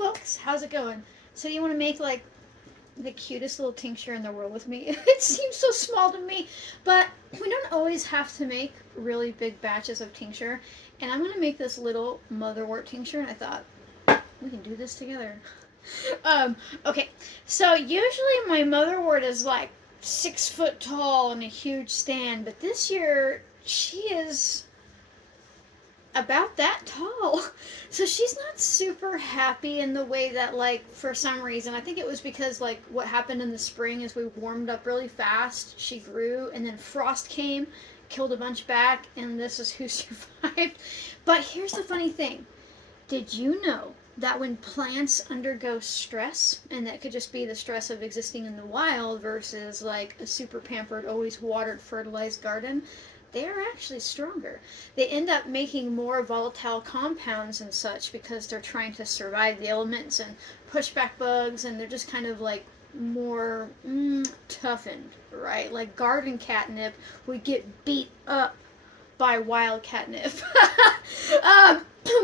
folks, how's it going? So you want to make like the cutest little tincture in the world with me? It seems so small to me, but we don't always have to make really big batches of tincture. And I'm going to make this little motherwort tincture, and I thought we can do this together. Okay, so usually my motherwort is like 6 foot tall and a huge stand, but this year she is about that tall. So she's not super happy in the way that, like, for some reason, I think it was because, like, what happened in the spring is we warmed up really fast, she grew, and then frost came, killed a bunch back, and this is who survived. But here's the funny thing. Did you know that when plants undergo stress, and that could just be the stress of existing in the wild versus like a super pampered, always watered, fertilized garden, they are actually stronger. They end up making more volatile compounds and such because they're trying to survive the elements and push back bugs, and they're just kind of like more toughened, right? Like garden catnip would get beat up by wild catnip.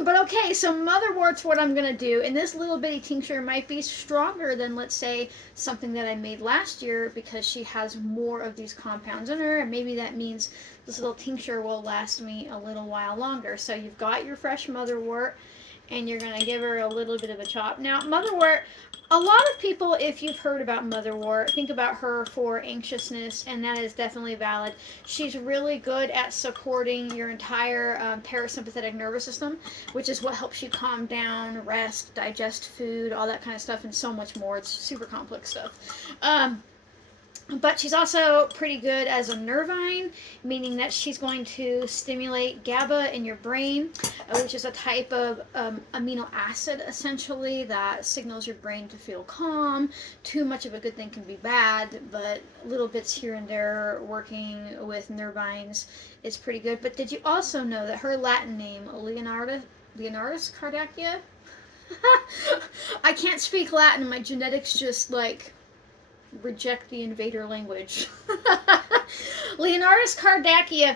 But okay, so motherwort's what I'm gonna do, and this little bitty tincture might be stronger than, let's say, something that I made last year because she has more of these compounds in her, and maybe that means this little tincture will last me a little while longer. So you've got your fresh motherwort, and you're gonna give her a little bit of a chop. Now, motherwort, a lot of people, if you've heard about motherwort, think about her for anxiousness, and that is definitely valid. She's really good at supporting your entire parasympathetic nervous system, which is what helps you calm down, rest, digest food, all that kind of stuff, and so much more. It's super complex stuff. But she's also pretty good as a nervine, meaning that she's going to stimulate GABA in your brain, which is a type of amino acid, essentially, that signals your brain to feel calm. Too much of a good thing can be bad, but little bits here and there working with nervines is pretty good. But did you also know that her Latin name, Leonurus cardiaca? I can't speak Latin. My genetics just, like, reject the invader language. Leonurus cardiaca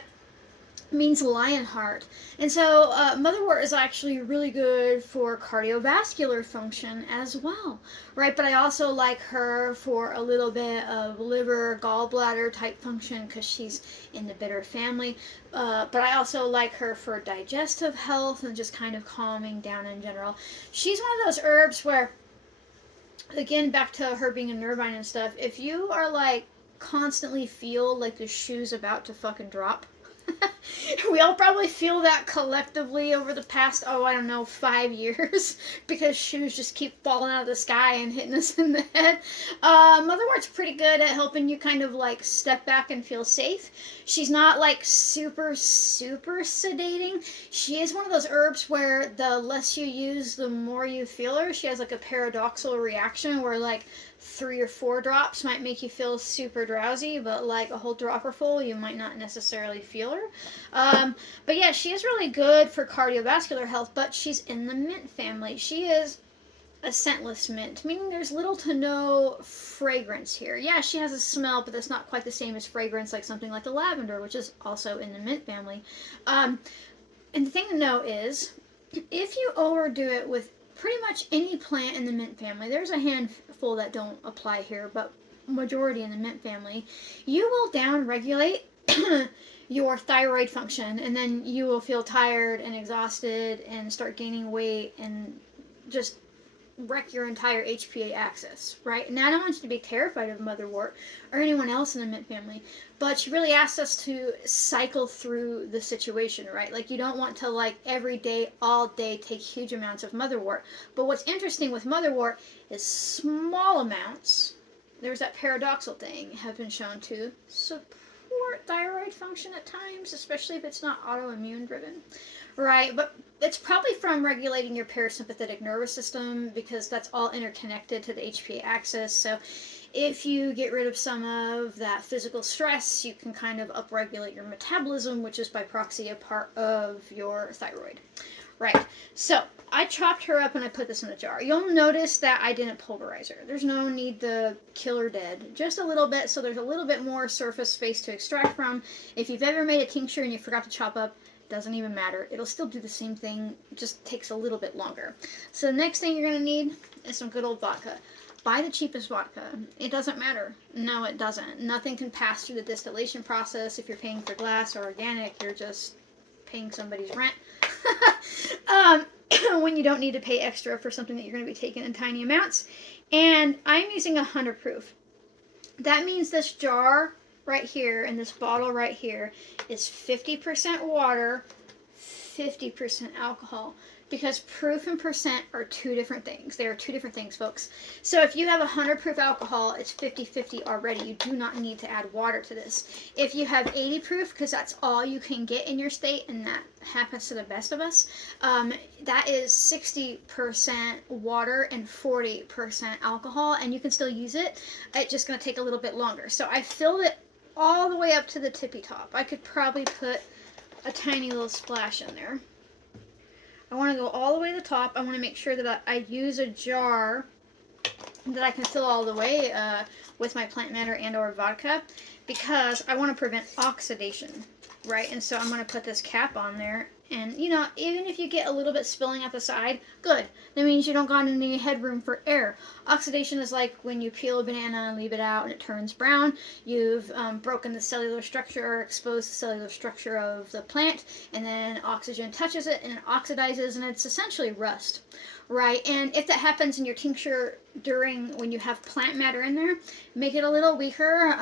means lion heart. And so motherwort is actually really good for cardiovascular function as well, right? But I also like her for a little bit of liver, gallbladder type function because she's in the bitter family. But I also like her for digestive health and just kind of calming down in general. She's one of those herbs where, again, back to her being a nervine and stuff, if you are like constantly feel like the shoe's about to fucking drop, we all probably feel that collectively over the past, I don't know, 5 years, because shoes just keep falling out of the sky and hitting us in the head. Motherwort's pretty good at helping you kind of like step back and feel safe. She's not like super sedating. She is one of those herbs where the less you use, the more you feel her. She has like a paradoxical reaction where like 3 or 4 drops might make you feel super drowsy, but like a whole dropper full, you might not necessarily feel her. But yeah, she is really good for cardiovascular health, but she's in the mint family. She is a scentless mint, meaning there's little to no fragrance here. Yeah, she has a smell, but that's not quite the same as fragrance like something like the lavender, which is also in the mint family. And the thing to know is, if you overdo it with pretty much any plant in the mint family, there's a handful that don't apply here, but majority in the mint family, you will down-regulate your thyroid function, and then you will feel tired and exhausted and start gaining weight and just wreck your entire HPA axis, right? Now, I don't want you to be terrified of motherwort or anyone else in the mint family, but she really asks us to cycle through the situation, right? Like, you don't want to, like, every day, all day, take huge amounts of motherwort. But what's interesting with motherwort is small amounts, there's that paradoxical thing, have been shown to support thyroid function at times, especially if it's not autoimmune driven, right? But it's probably from regulating your parasympathetic nervous system, because that's all interconnected to the HPA axis. So if you get rid of some of that physical stress, you can kind of upregulate your metabolism, which is by proxy a part of your thyroid. Right, so I chopped her up and I put this in a jar. You'll notice that I didn't pulverize her. There's no need to kill her dead. Just a little bit, so there's a little bit more surface space to extract from. If you've ever made a tincture and you forgot to chop up, Doesn't even matter. It'll still do the same thing, just takes a little bit longer. So the next thing you're going to need is some good old vodka. Buy the cheapest vodka. It doesn't matter. No, it doesn't. Nothing can pass through the distillation process. If you're paying for glass or organic, you're just paying somebody's rent. When you don't need to pay extra for something that you're going to be taking in tiny amounts. And I'm using 100 proof. That means this jar right here and this bottle right here is 50% water, 50% alcohol, because proof and percent are two different things. They are two different things, folks. So if you have 100 proof alcohol, it's 50-50 already. You do not need to add water to this. If you have 80 proof, because that's all you can get in your state, and that happens to the best of us, that is 60% water and 40% alcohol, and you can still use it. It's just going to take a little bit longer. So I filled it all the way up to the tippy top. I could probably put a tiny little splash in there. I want to go all the way to the top. I want to make sure that I use a jar that I can fill all the way with my plant matter and or vodka, because I want to prevent oxidation, right? And so I'm going to put this cap on there. And, you know, even if you get a little bit spilling at the side, good. That means you don't got any headroom for air. Oxidation is like when you peel a banana and leave it out and it turns brown. You've broken the cellular structure or exposed the cellular structure of the plant, and then oxygen touches it and it oxidizes, and it's essentially rust, right? And if that happens in your tincture when you have plant matter in there, make it a little weaker.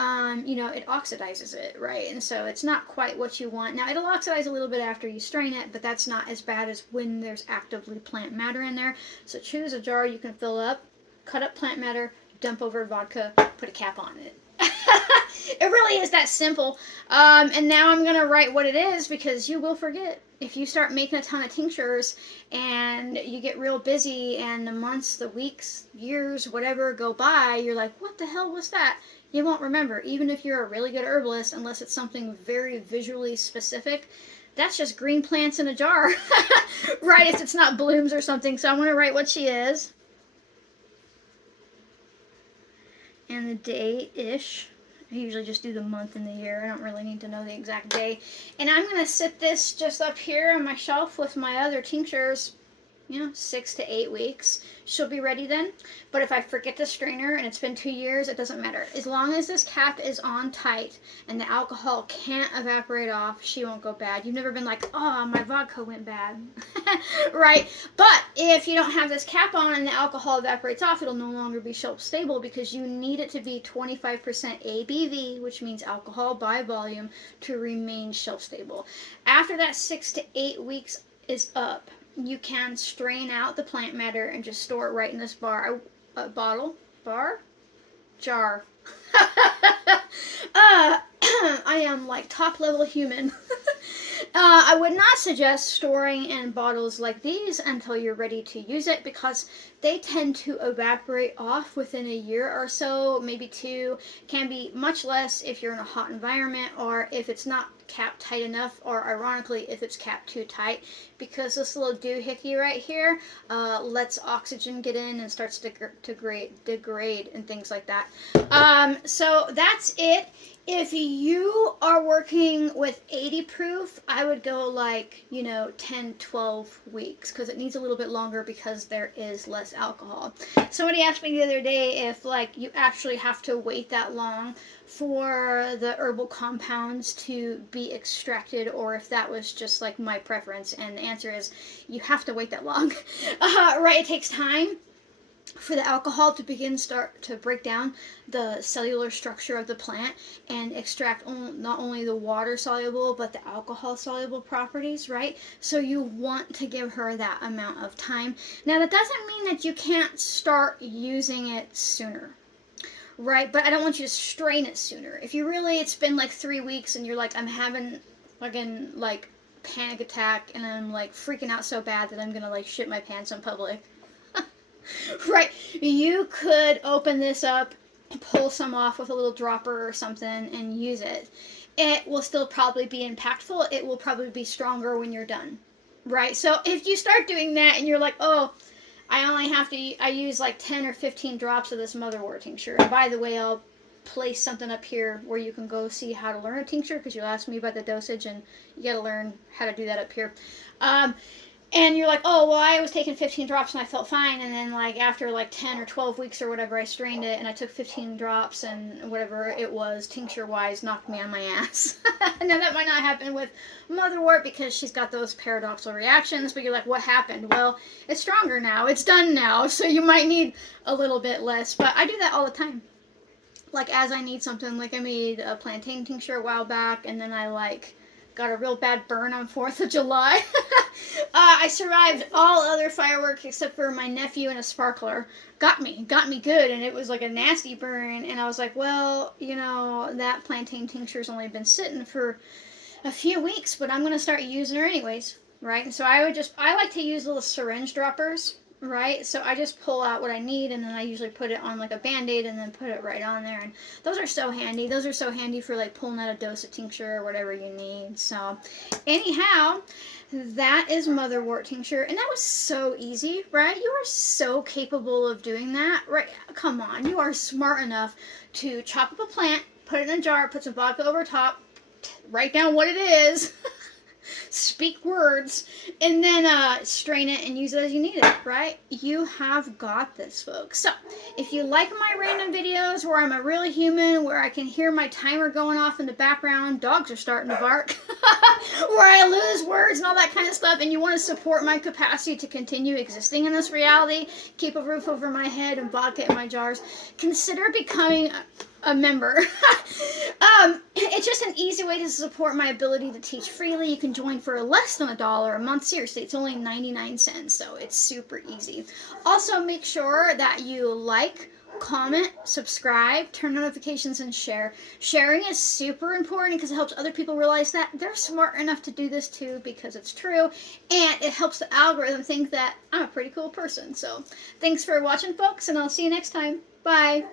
You know, it oxidizes it, right? And so it's not quite what you want. Now, it'll oxidize a little bit after you strain it, but that's not as bad as when there's actively plant matter in there. So choose a jar you can fill up, cut up plant matter, dump over vodka, put a cap on it. It really is that simple. And now I'm going to write what it is, because you will forget. If you start making a ton of tinctures and you get real busy and the months, the weeks, years, whatever go by, you're like, what the hell was that? You won't remember, even if you're a really good herbalist, unless it's something very visually specific. That's just green plants in a jar, right? If it's not blooms or something. So I'm going to write what she is. And the day-ish. I usually just do the month and the year. I don't really need to know the exact day. And I'm going to sit this just up here on my shelf with my other tinctures, 6 to 8 weeks. She'll be ready then. But if I forget the strainer and it's been 2 years, it doesn't matter. As long as this cap is on tight and the alcohol can't evaporate off, she won't go bad. You've never been like, oh, my vodka went bad, right? But if you don't have this cap on and the alcohol evaporates off, it'll no longer be shelf stable, because you need it to be 25% ABV, which means alcohol by volume, to remain shelf stable. After that 6 to 8 weeks is up, you can strain out the plant matter and just store it right in this jar. I am like top level human. I would not suggest storing in bottles like these until you're ready to use it, because they tend to evaporate off within a year or so, maybe 2. Can be much less if you're in a hot environment, or if it's not capped tight enough, or ironically if it's capped too tight, because this little doohickey right here lets oxygen get in and starts to degrade and things like that. So that's it. If you are working with 80 proof, I would go like, 10, 12 weeks, because it needs a little bit longer because there is less alcohol. Somebody asked me the other day if you actually have to wait that long for the herbal compounds to be extracted, or if that was just like my preference. And the answer is you have to wait that long. Right, it takes time for the alcohol to start to break down the cellular structure of the plant and extract not only the water soluble but the alcohol soluble properties, right? So you want to give her that amount of time. Now, that doesn't mean that you can't start using it sooner, right? But I don't want you to strain it sooner. If it's been like 3 weeks and you're like, I'm having fucking like panic attack and I'm like freaking out so bad that I'm gonna like shit my pants in public, right, you could open this up, pull some off with a little dropper or something and use it. It will still probably be impactful. It will probably be stronger when you're done, right? So if you start doing that and you're like, oh, I use like 10 or 15 drops of this Motherwort tincture. And by the way, I'll place something up here where you can go see how to learn a tincture, because you asked me about the dosage, and you got to learn how to do that up here. And you're like, oh, well, I was taking 15 drops and I felt fine. And then, like, after, like, 10 or 12 weeks or whatever, I strained it and I took 15 drops and whatever it was, tincture-wise, knocked me on my ass. Now, that might not happen with Motherwort because she's got those paradoxical reactions, but you're like, what happened? Well, it's stronger now. It's done now. So you might need a little bit less. But I do that all the time. Like, as I need something, like I made a plantain tincture a while back, and then I, like, got a real bad burn on 4th of July. I survived all other fireworks except for my nephew and a sparkler. Got me good, and it was like a nasty burn, and I was like, well, you know, that plantain tincture's only been sitting for a few weeks, but I'm going to start using her anyways, right? And so I like to use little syringe droppers, right? So I just pull out what I need, and then I usually put it on like a Band-Aid and then put it right on there. And those are so handy. Those are so handy for like pulling out a dose of tincture or whatever you need. So anyhow, that is Motherwort Tincture. And that was so easy, right? You are so capable of doing that, right? Come on. You are smart enough to chop up a plant, put it in a jar, put some vodka over top, write down what it is, speak words, and then strain it and use it as you need it, right? You have got this, folks. So, if you like my random videos where I'm a really human, where I can hear my timer going off in the background, dogs are starting to bark, where I lose words and all that kind of stuff, and you want to support my capacity to continue existing in this reality, keep a roof over my head and vodka in my jars, consider becoming a member. It's just an easy way to support my ability to teach freely. You can join for less than $1 a month. Seriously, it's only 99 cents, so it's super easy. Also, make sure that you like, comment, subscribe, turn notifications, and share. Sharing is super important because it helps other people realize that they're smart enough to do this too, because it's true, and it helps the algorithm think that I'm a pretty cool person. So thanks for watching, folks, and I'll see you next time. Bye.